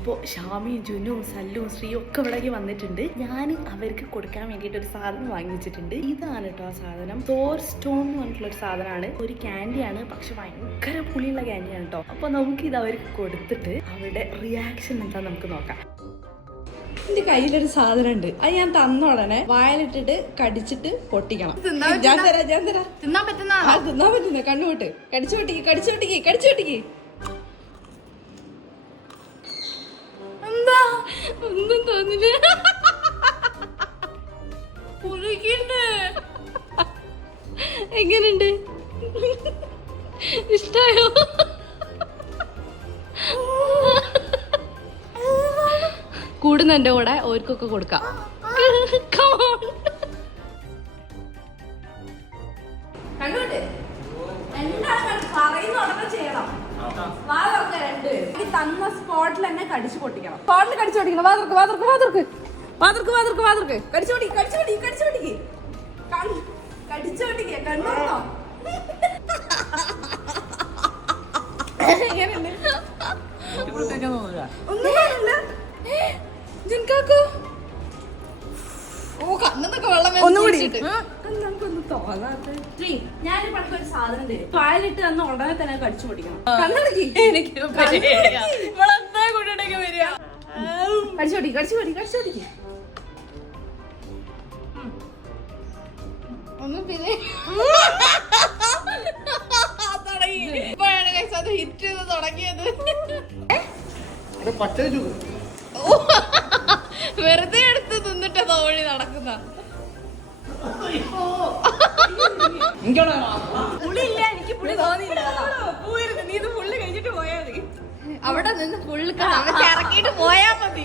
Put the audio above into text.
അപ്പോൾ ഷാമി, ജുനു, സല്ലു, ശ്രീ ഒക്കെ ഇവിടേക്ക് വന്നിട്ടുണ്ട്. ഞാൻ അവർക്ക് കൊടുക്കാൻ വേണ്ടിയിട്ട് ഒരു സാധനം വാങ്ങി വെച്ചിട്ടുണ്ട്. ഇതാണ് കേട്ടോ ആ സാധനം. സോർ സ്റ്റോൺ എന്ന് പറഞ്ഞിട്ടുള്ള ഒരു സാധനമാണ്. ഒരു ക്യാൻഡിയാണ്, പക്ഷെ ഭയങ്കര പുളിയുള്ള ക്യാൻഡിയാണ് കേട്ടോ. അപ്പൊ നമുക്ക് ഇത് അവർക്ക് കൊടുത്തിട്ട് അവരുടെ റിയാക്ഷൻ എന്താ നമുക്ക് നോക്കാം. എന്റെ കയ്യിലൊരു സാധനം ഉണ്ട്. അത് ഞാൻ തന്ന ഉടനെ വായിലിട്ടിട്ട് കടിച്ചിട്ട് പൊട്ടിക്കണം. ഞാൻ തരാം. തിന്നാൻ പറ്റുന്ന കണ്ണുപോട്ട് കടിച്ചു പൊട്ടിക്ക്. എന്താ ഒന്നും തോന്നില്ല. എങ്ങനുണ്ട്? ഇഷ്ടായോ? കൂടുന്ന എന്റെ കൂടെ ഓർക്കൊക്കെ കൊടുക്കാം. തന്ന സ്പോട്ടിൽ തന്നെ കടിച്ചു പൊട്ടിക്കണം. സ്പോട്ടിൽ കടിച്ചു പൊട്ടിക്കണം. വാതിർക്ക് കടിച്ചു പൊട്ടിക്ക്. കണ്ടോ എങ്ങനെയുണ്ട്? ഒന്നും കാണില്ല. ഞാൻ പണ്ടൊരു സാധനം തരും. പാലിട്ട് തന്ന ഉടനെ തന്നെ കടിച്ചു പൊട്ടിക്കണം. കടിച്ചു പൊട്ടിക്ക്. ഒന്നും പിന്നെ ഹിറ്റ് ചെയ്ത് തുടങ്ങിയത്. വെറുതെ എടുത്ത് തിന്നിട്ട് തോഴി നടക്കുന്ന പുളിയില്ല. എനിക്ക് പുളി തോന്നിയില്ല. നീ ഇത് ഫുള്ള് കഴിഞ്ഞിട്ട് പോയാ മതി. അവിടെ നിന്ന് ഫുള്ള് ഇറക്കിയിട്ട് പോയാ മതി.